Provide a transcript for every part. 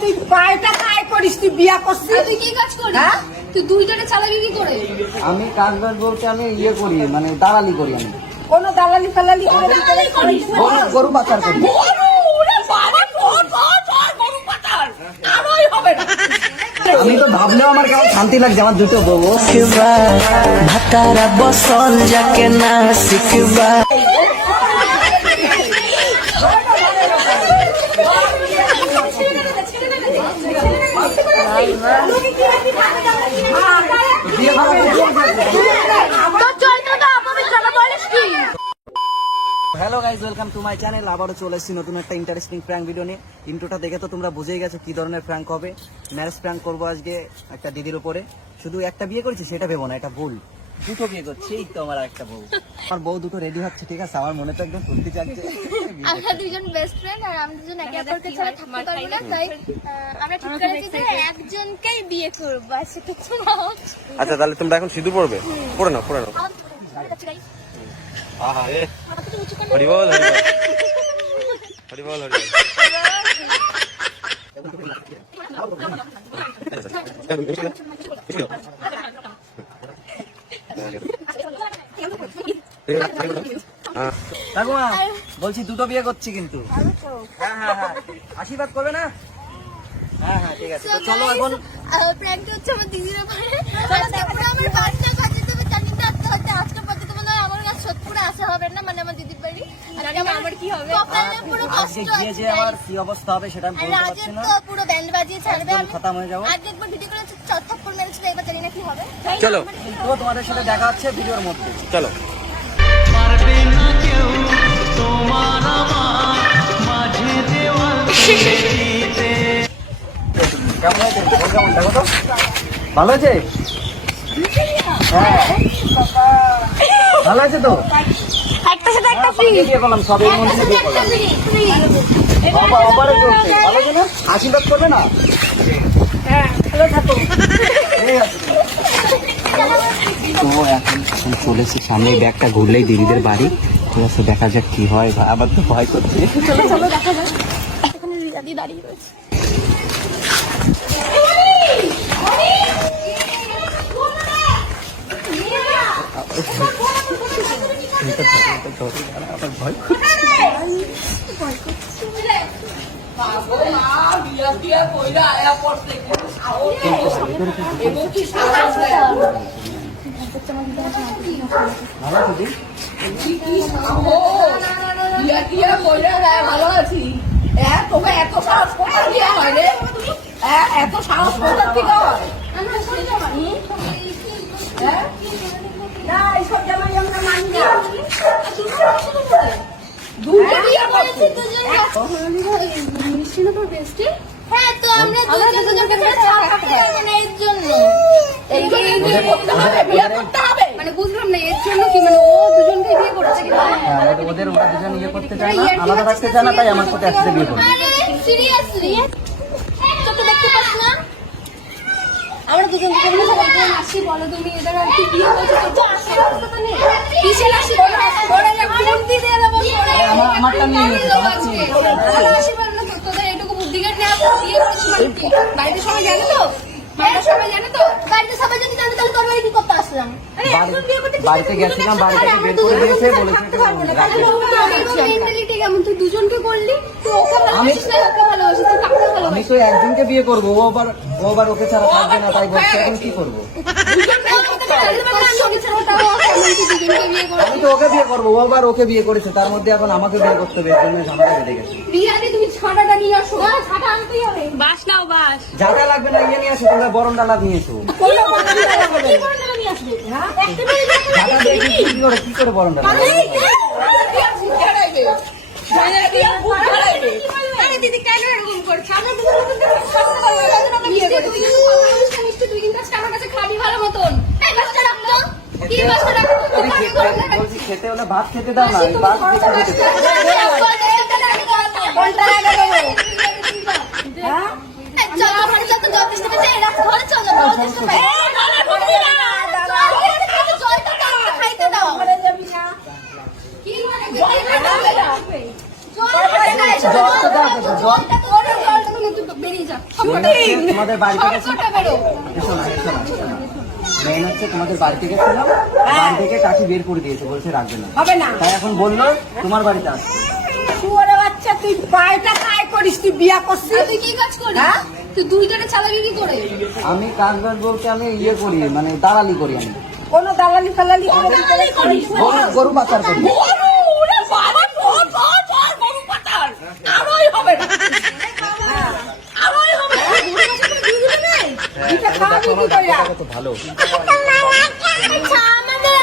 তুই পায়টা কাজ করিস, তুই বিয়া করছিস? তুই কি কাজ করিস? হ্যাঁ? তুই দুইটারে চালাবি কি করে? আমি কাজ বাজ বলতে আমি ইয়ে করি, মানে দালালি করি। আমি কোন দালালি ফালালি করিস না? গরু পাচার করি। আমি তো ভাবলেও আমার কেমন শান্তি লাগছে, আমার দুটো বউ। ভাতারা বসল যাকে না শিখবা। Hello guys, welcome to my channel. আবারও চলে এসেছি নতুন একটা ইন্টারেস্টিং প্র্যাঙ্ক ভিডিও নিয়ে। ইন্ট্রোটা দেখে তো তোমরা বুঝেই গেছো কি ধরনের প্র্যাঙ্ক হবে। ম্যারেজ প্র্যাঙ্ক করবো আজকে একটা দিদির উপরে। শুধু একটা বিয়ে করেছি সেটা ভেবো না, এটা ভুল। দুটো বিয়ে করছি, এই তো আমার একটা বউ। আমার বউ দুটো রেডি হচ্ছে, ঠিক আছে? আমার মনে তো একদম ফুর্তি চাচ্ছে। আমরা দুজন বেস্ট ফ্রেন্ড আর আমরা দুজন একে অপরকে ছাড়া থাকতে পারবো না, তাই আমরা ঠিক করেছি যে একজনকেই বিয়ে করব। আর সেটা আচ্ছা, তাহলে তোমরা এখন সিঁদুর পড়বে? পড়ে নাও, পড়ে নাও। আহা রে, হরি বল, হরি বল, হরি বল, হরি বল। ঠাকুমা বলছি দুটো বিয়ে করছি কিন্তু। হ্যাঁ হ্যাঁ হ্যাঁ, আশীর্বাদ করবে না? হ্যাঁ হ্যাঁ ঠিক আছে, তো চলো এখন। প্র্যাঙ্কটা হচ্ছে আমার দিদির উপরে। তারপরে আমার বাচ্চা কাছে তুমি জানি না হচ্ছে আজকে পর্যন্ত মনে হয় আমার কাছে সত্যি আসা হবে না, মানে আমার দিদির বাড়ি। জানি আমার কি হবে, কপালে পুরো আজকে কষ্ট গিয়ে আছে। যে আমার কি অবস্থা হবে সেটা আমি আর বলতে আজকে পারছি না। তো পুরো ব্যান্ড বাজিয়ে ছাড়বে। একদম খতম হয়ে যাবো। আজকে একবার ভিডিও করে চত্থপ্পর মেরেছিল, এবার জানি না কি হবে। চলো তো তোমাদের সাথে দেখা হচ্ছে ভিডিওর মধ্যে। চলো। কেমন হয়েছে? কেমন দেখো তো, ভালো আছে? হ্যাঁ ভালো আছে তো। একটা সাথে একটা ফ্রি। বিয়ে করলাম, সব এই মন্দিরে বিয়ে করলাম। বাবা অপারে চলছে, ভালো আছে না? আশীর্বাদ করবে না? হ্যাঁ, ভালো থাকো। ঠিক আছে। তো এখন চলেছি সামনে, ব্যাগটা ঘুরলেই দিদিদের বাড়ি। ঠিক আছে, দেখা যাক কি হয়। আবার তো ভয় করছে। চলো চলো দেখা যাক। এখানে রিজাদি দাঁড়িয়ে রয়েছে। আবার ভয় ভালো আছে দিদি? ভালো আছি। তোকে এত সাহস কোথা দিয়ে হয় রে? এত সাহস কোথা থেকে হয়? না, এইসব জামাই আমরা মানি না। দুটো বিয়ে করছি। হ্যাঁ, তো আমরা দুজনকে ছাড়া থাকতে পারবো না এর জন্য। এই জন্য বিয়ে করতে হবে, বিয়ে করতে হবে। মানে বুঝলাম না এর জন্য কি, মানে ও দুজনকে বিয়ে করেছে কি? হ্যাঁ, ওদের ওরা দুজন ইয়ে করতে চায় না, আলাদা রাখতে চায় না, তাই আমার সাথে একসাথে বিয়ে করবে। আরে সিরিয়াসলি চোখ দেখতে পাস না? আমরা দুজন দুজন সবাই আসি, বলো তুমি এটা আর কি বিয়ে হয়েছে তো আশীর্বাদ তো নেই। কিসের আশীর্বাদ? ওরে না বুদ্ধি দিয়ে দেবো। আমারটা নিয়ে নিয়েছে, ভালো আশীর্বাদ না তোদের এইটুকু বুদ্ধি জ্ঞান নেই। বিয়ে করেছিস মানে কি? বাড়িতে সবাই জানে তো? বাড়িতে সবাই জানে তো? বাড়িতে সবাই যদি জানে তাহলে তোর বাড়ি কি করতে আসলাম? বাড়িতে গেছিলাম, বাড়ি থেকে বের করে দিয়েছে, বলেছে মেন্টালিটি কেমন? তুই দুজনকে করলি, তুই ওকে ভালোবাসিস না ওকে ভালোবাসিস, তুই কাকে আমি ভালোবাসিস? তো একজনকে বিয়ে করবো, ও আবার ওকে ছাড়া থাকবে না, তাই বলছে। এখন কি করবো? আমি তো ওকে বিয়ে করবো, ও আবার ওকে বিয়ে করেছে, তার মধ্যে এখন আমাকে বিয়ে করতে হবে, এর জন্য ঝামেলা বেঁধে গেছে। তুমি ছানাটা নিয়ে আসো। ছাটা আনতেই হবে। বাস নাও বাস। ঝাঁটা লাগবে না, ইয়ে নিয়ে আসো, তোমরা বরণ ডালা নিয়ে এসো। ঝাঁটা দিয়ে কি করে বরণ ডালা? দিদি কেন এরকম করছে? আমরা তুই কিন্তু আজকে আমার কাছে খাবি ভালো মতন। এই বাচ্চা রাখতো কি বাচ্চা রাখতো? বলছি খেতে হলে ভাত খেতে দাও না, ভাত খেতে দাও। চল আমার সাথে যথেষ্ট পেয়েছে, এরা ঘরে চল যথেষ্ট পেয়েছে। খাইতে দাও। কি মানে জলটা তো বেরিয়ে যা তোমাদের বাড়ি থেকে শর্টকাটে বেরো এসো না মেন হচ্ছে তোমাদের বাড়ি থেকে ছিল, বাড়ি থেকে কাকি বের করে দিয়েছে, বলছে রাখবে না, হবে না। তাই এখন বললো তোমার বাড়িতে আসছে। শুয়োরে বাচ্চা, তুই পায়টা কাজ করিস, তুই বিয়া করছিস? আর তুই কি কাজ করিস? হ্যাঁ? তুই দুইটারে চালাবি কি করে? আমি কাজ বাজ বলতে আমি ইয়ে করি, মানে দালালি করি, আমি কোনো দালালি ফালালি করে কি করে করিস? গরু পাচার করি। গরু, ওরে বাবা, তোর গরু পাতার। আরোই হবে না। আরোই হবে না। এটা খাওয়াবি কি করে? তো ভালো আচ্ছা, আমাদের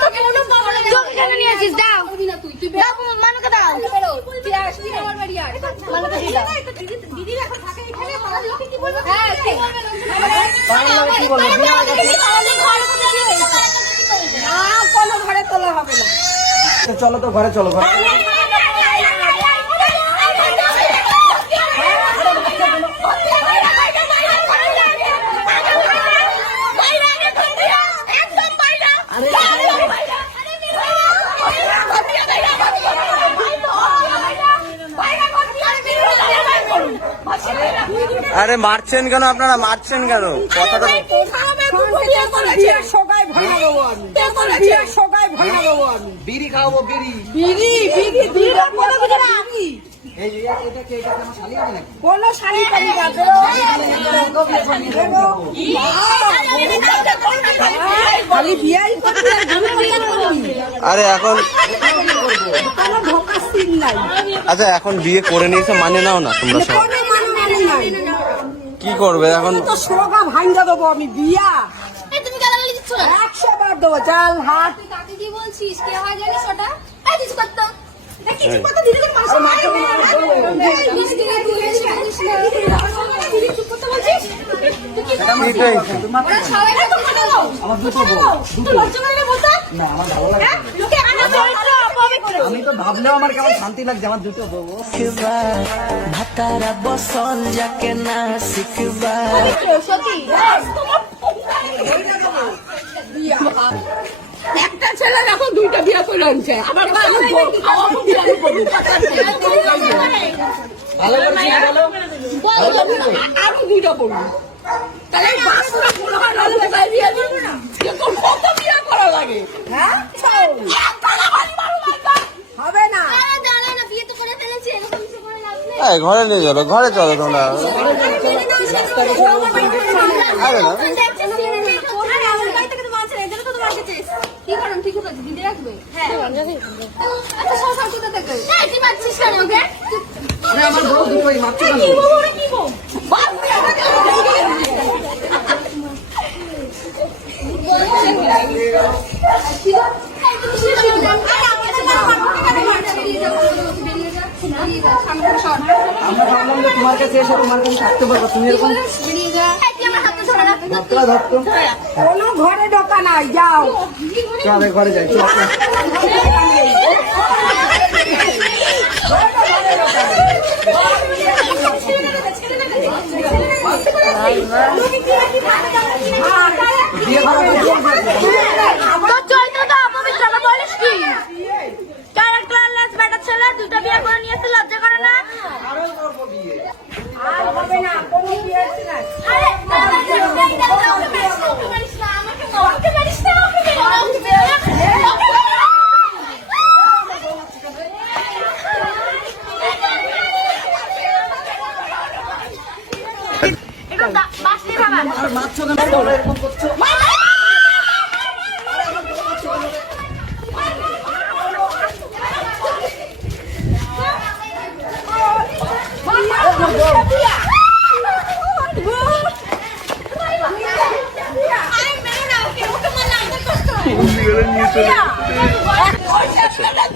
তো কোনো পাওয়া নেই। জমি কেন নিয়ে আসিস? দাও। না তুই বেরো। মানুকে দাও। বেরো। তুই আসবি না আমার বাড়ি আয়। মানুকে দাও। দিদি এখন থাকে এখানে, পাড়ার লোকে কি বলবে? হ্যাঁ, কি বলবে? পাড়ার লোকে কি বলবে? বিয়ে হয়ে গেছে। না, কোনো ঘরে তোলা হবে না। তো চলো তো ঘরে, চলো ঘরে। আরে মারছেন কেন আপনারা, মারছেন কেন? কথাটা বিয়ের সগাই ভাঙা দেবো আমি। বিয়ের সগাই ভাঙা দেবো আমি। বিড়ি খাওয়াবো, বিড়ি। বিড়ি, বিড়ি, বিড়ি, বিড়ি। এই যে এটা কি আমার শালি হবে নাকি? কোনো শাড়ি পাবি না, বেরো। বেরো। খালি বিয়াই করবি আর বিয়ে করবি। আরে এখন কোনো ধোকার সিন নাই। আচ্ছা এখন বিয়ে করে নিয়েছে, মানে নাও না তোমরা সব। কোনো মানে নাই। কি করবে এখন? তো সোগা ভাঙ্গা দেবো আমি, বিয়া এই তুমি গালাগালি দিচ্ছ না? 100 বার দেবো, জাল হাত। তুই কাকে কি বলছিস? কে হয় জানিস ওটা? এই কিছু করতো। কিছু কথা দিদি পাশে মারতে এটাই। আমার দুটো বউ, দুটো। না, আমার ভালো লাগে না। আমি তো ভাবলেও আমার কেমন শান্তি লাগছে, আমার দুটো বউ। ভাতারা বসল যাকে না শিখবা একটা ছেলে দেখো দুইটা বিয়ে করে আনছে। আমার ভালো করছি বলো। আরো দুইটা পড়বো। তাহলে বাসটা মনে হয় না কোথায় বিয়ে করবো না? তোর কত বিয়ে করা লাগে? হ্যাঁ, হবে না। জানে না বিয়ে তো করে ফেলেছে, এরকম কিছু করে লাভ নেই। এই ঘরে নিয়ে চলো, ঘরে চলো তোমরা। আরে না, কি করেন? ঠিক আছে, দিদি রাখবে? হ্যাঁ। আচ্ছা, সব সব কোথা থেকে? এই, তুই মারছিস কেন ওকে? আরে আমার বউ দুটোই মাত্র কেন? কি বউ, ওরে কি বউ? আমরা ভাবলাম যে তোমার কাছে এসে তোমার কাছে থাকতে পারবো, তুমি এরকম ধরতো ধরতো। কোনো ঘরে ঢোকা নাই, যাও। চল ঘরে যাই, চল। বিয়ে করা আর হবে না, কোনো বিয়ে নাই। আর মারছো কেন? তোমরা এরকম করছো।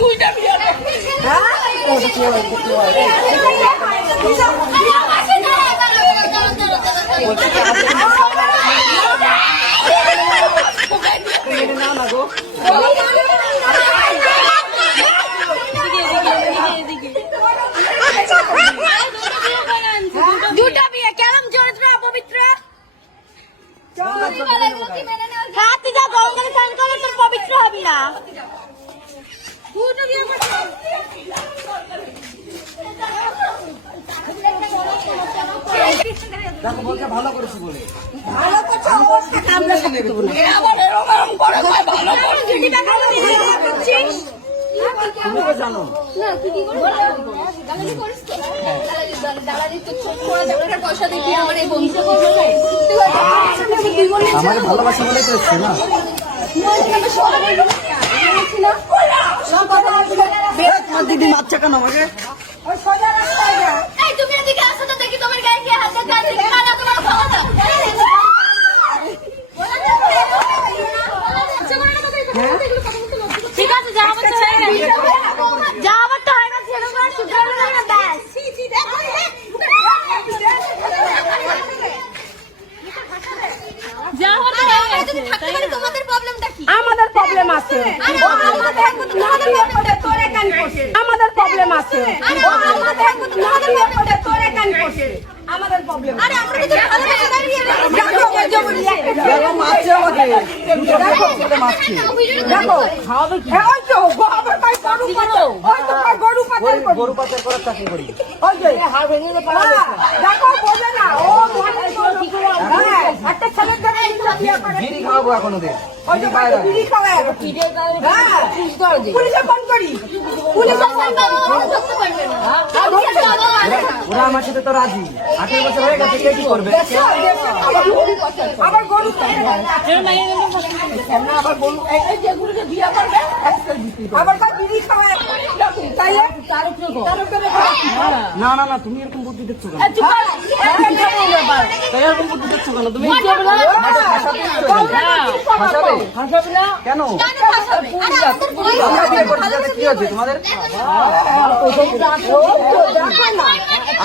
দুইটা বিয়ে না না গো, দুটো বিয়ে কেমন চরিত্র অপবিত্র? হাত দিদা গঙ্গায় স্নান করলে তোর পবিত্র হবি না। দুটো বিয়ে করছিস? দেখো বলছে ভালো করেছি বলে। ভালো করছো, ওর সাথে আমরা সাথে দেবো না। এ আবার এরকম এরকম করে কয় ভালো করছিস। তুমি তো জানো না তুই কি করবি? দালালি করিস তো? দালালি তো ছোট করে দালালির পয়সা দিয়ে কি আমার এই বংশ করবে? তুই বললি আমাকে ভালোবাসা বলেই তো এসছে না। তোমার দিদি মারছে কেন আমাকে? ওই সোজা রাস্তায় যা। এই তুমি এদিকে আসো তো দেখি তোমার গায়ে কি হাত দেখা আছে কালা তোমার খাওয়া দাও ঠিক আছে যা আবার চলে গেছে যা আবার তো হয় না ছেড়ে না শুধরানো যায় না ব্যাস যা আবার তো হয়ে গেছে তাই না তোমাদের প্রবলেমটা কি আমাদের প্রবলেম আছে ও আমাদের নারী তোরে কান করছে আমাদের প্রবলেম আছে ও আমাদের নারী তোরে কান করছে আমাদের প্রবলেম আরে আমরা তো ভালোবাসা দাঁড়িয়ে দেখো মারছে আমাকে। দেখো ছেলে মারছে। দেখো খাওয়াবে কি ওই তো গোবর পাই গরু পাতো ওই তো পাই গরু পাতার করি গরু পাচার করার চাকরি করি। ওই যে হাড় ভেঙে গেল পালা দেখো বোঝে না ও মনে তো কি করে একটা ছেলের ধরে বিয়ে করে বিড়ি খাওয়াবো এখন ওদের। ওই যে বিড়ি খাওয়ায় পিঠে গায়ে পুলিশে ফোন করি পুলিশে ফোন করি ধরতে পারবে না ওরা আমার সাথে তো রাজি। 18 বছর হয়ে গেছে, কে কি করবে? আবার গরু আবার গরু এই যে গরুকে বিয়ে করবে আবার তার বিড়ি খাওয়ায় তাই তার উপরে না না না, তুমি এরকম বুদ্ধি দিচ্ছ কেন? তাই এরকম বুদ্ধি দিচ্ছ কেন তুমি? ফাঁসাবে? কেন? আমরা বিয়ে করছি তাতে কি হচ্ছে তোমাদের?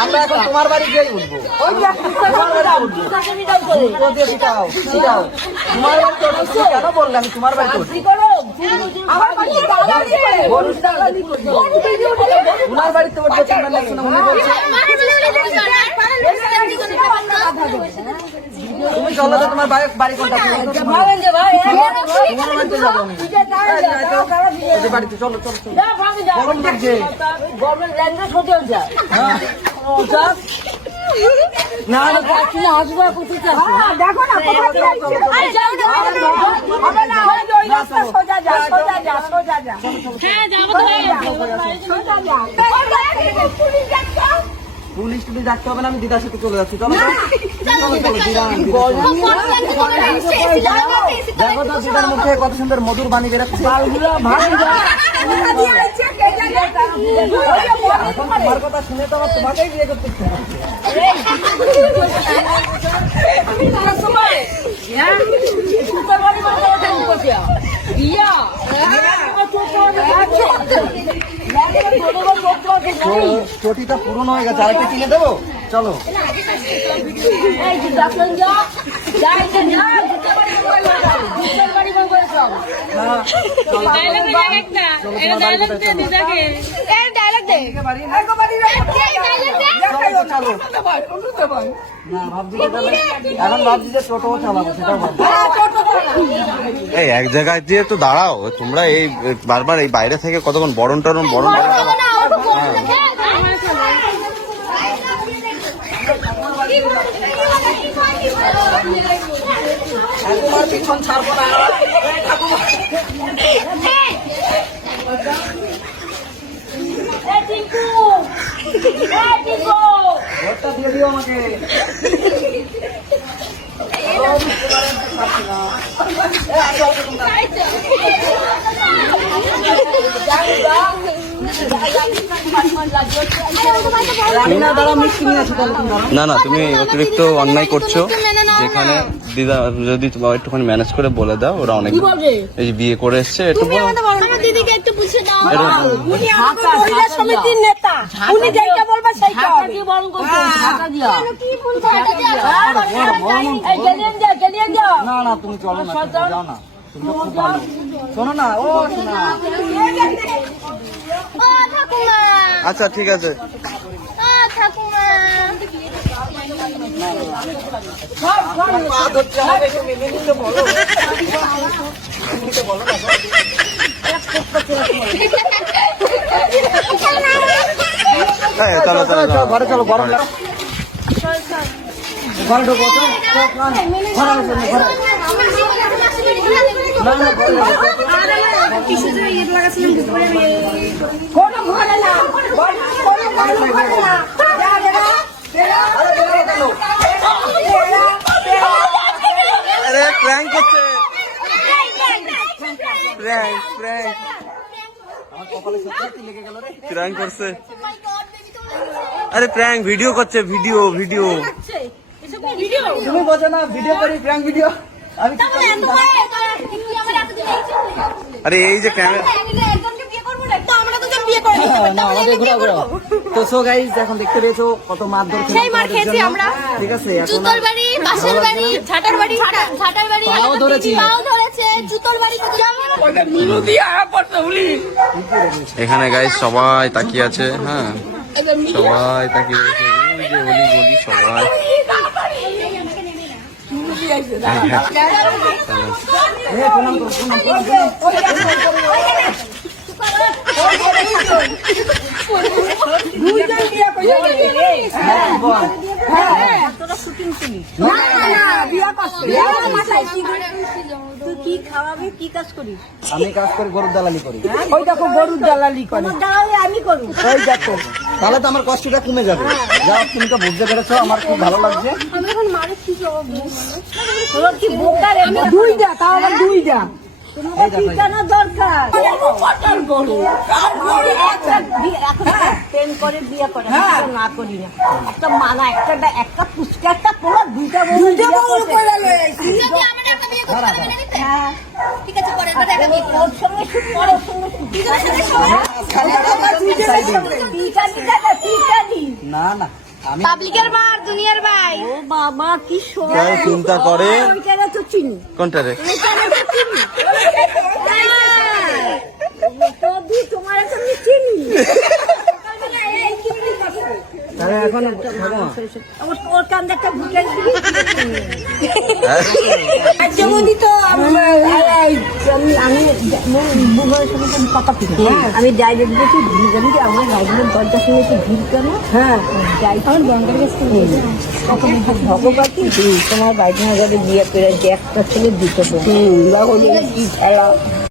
আমরা এখন তোমার বাড়ি গিয়ে উঠবো। তোমার বাড়ি উঠবো। তো দিয়ে শিখাও, শিখাও। তোমার বাড়িতে উঠবো কেন বললে? আমি তোমার বাড়িতে উঠবো। উনার বাড়িতে উঠবো তোমরা দেখছো না? উনি বলছে তুমি চলো তো, তোমার বাড়ি কোনটা? তোমার বাড়িতে যাবো আমি। এই যে বাড়িতে চলো চলো চলো। গরম লাগছে। না না দেখো না সোজা যা সোজা যা সোজা যা হ্যাঁ যাবো তো সোজা যা পুলিশ টুলিশ ডাকতে হবে না, আমি দিদার সাথে চলে যাচ্ছি। চলো চলো চলো দিদা। দেখো তো দিদার মুখে কত সুন্দর মধুর বাণী বেরোচ্ছে। এখন তোমার কথা শুনে তো আমার তোমাকেই বিয়ে করতে ইচ্ছে করছে। চটিটা পুরনো হয়ে গেছে, আরেকটা কিনে দেবো? চলো না ভাবছি যে তাহলে এখন ভাবছি যে টোটো চালাবো, সেটাও ভাবছি। এই এক জায়গায় দিয়ে তো দাঁড়াও তোমরা, এই বারবার এই বাইরে থেকে কতক্ষণ বরণ টরণ বরণ তোমার পিছন ছাড়বো না। ভোটটা দিয়ে দিও আমাকে। না না, তুমি অতিরিক্ত অন্যায় করছো। যেখানে দিদা যদি তোমার একটুখানি ম্যানেজ করে বলে দাও, ওরা অনেক এই যে বিয়ে করে এসছে একটু আমার দিদিকে একটু পুছে দাও উনি আমাদের মহিলা সমিতির নেতা, উনি যেটা বলবে সেইটা হবে। কি ফুল ছাড়া যাও না না তুমি চলো না, যাও না। তুমি তো খুব ভালো। শোনো না, ও শোনা। ও ঠাকুমা আচ্ছা ঠিক আছে। ও ঠাকুমা পা ধরতে হবে, একটু মেনে নিতে বলো। চলো চলো চলো। ঘরে চলো, গরম লাগে। ঘরে ঢোকো তো ঘরে আসো না, ঘরে। না না ঘরে ঢোকো। কোনো ঘরে না, কোনো ঘরে না। যা, যা, যা। আরে বেরো কেন? আরে প্র্যাঙ্ক করছে, প্র্যাঙ্ক প্র্যাঙ্ক আমার কপালে সত্যি কি লেগে গেল রে? প্র্যাঙ্ক করছে। আরে প্র্যাঙ্ক ভিডিও করছে, ভিডিও ভিডিও। তুমি বোঝো না ভিডিও করি, প্র্যাঙ্ক ভিডিও। আমি কি করব? আরে এই যে ক্যামেরা, না আমাদের ঘোরা ঘোরা। তো সো গাইস এখন দেখতে পেয়েছো কত মারধর খেয়েছি সেই মার তোমাদের খেয়েছি জন্য। আমরা। ঠিক আছে এখন জুতোর বাড়ি, পাশের বাড়ি, ঝাঁটার বাড়ি, ঝাঁটার বাড়ি, পাও ধরেছি। পাও ধরেছে, জুতোর বাড়ি ওটা মিনু দিয়ে আয়া পড়তে বলি। এখানে গাইস সবাই তাকিয়ে আছে, হ্যাঁ সবাই তাকিয়ে আছে, ওই যে অলি গলি সবাই। মিনু দিয়ে আইছে না। এ প্রণাম করো, প্রণাম করো। দুইজন বিয়ে কইছে রে। হ্যাঁ বল। তোরা শুটিং ছিলি। না না বিয়ে করছিস। বিয়ে মাথায় কি তুই কি খাওয়াবি, কি কাজ করিস? আমি কাজ করি, গরুর দালালি করি। ওই দেখো গরুর দালালি করে। দালালি আমি করব। ওই দেখো। তাহলে তো আমার কষ্টটা কমে যাবে। যাও তুমি তো বুঝতে পেরেছো, আমার খুব ভালো লাগছে। আমি এখন মারে কি জবাব দেব? তোর কি বোকা রে? দুইটা, তাও আবার দুইটা। তোমাকে ঠিকানা দরকার। পটার গরু। কার গরু আছে? এখন প্রেম করে বিয়ে করে, না করি না। একটা মানা, একটা পুচকা, একটা পোলা, দুইটা বউ করে লয়ে আইছি। যদি আমরা একটা বিয়ে করতে পারি মেনে নিতে? হ্যাঁ। ঠিক আছে, পরের বার একটা বিয়ে করব। ওর সঙ্গে শুট করো, সঙ্গে শুট। দুজনের সাথে সবাই না না আমি পাবলিকের মার, দুনিয়ার ভাই। ও বাবা কি তাই চিন্তা করে। ওইটারে তো চিনি, কোনটা রে? ওইটারে তো চিনি। তবু তোমার তো আমি চিনি। এই চিনি কাছে। তাহলে এখন থাকো না। ওর কান্দে একটা ভুটান দিবি। যেমনই তো আমি বুঝার সঙ্গে কথা ঠিক আমি ডাইরেক্ট দেখি ভিড় জানি যে আমার গাড়ির দরজার সঙ্গে একটু ভিড় কেন। হ্যাঁ যাই আমার ব্যাংকের কাছে ভগবাতি তোমার বাইক না যাবে বিয়ে করে যে একটা ছেলে দুটো কি খেলা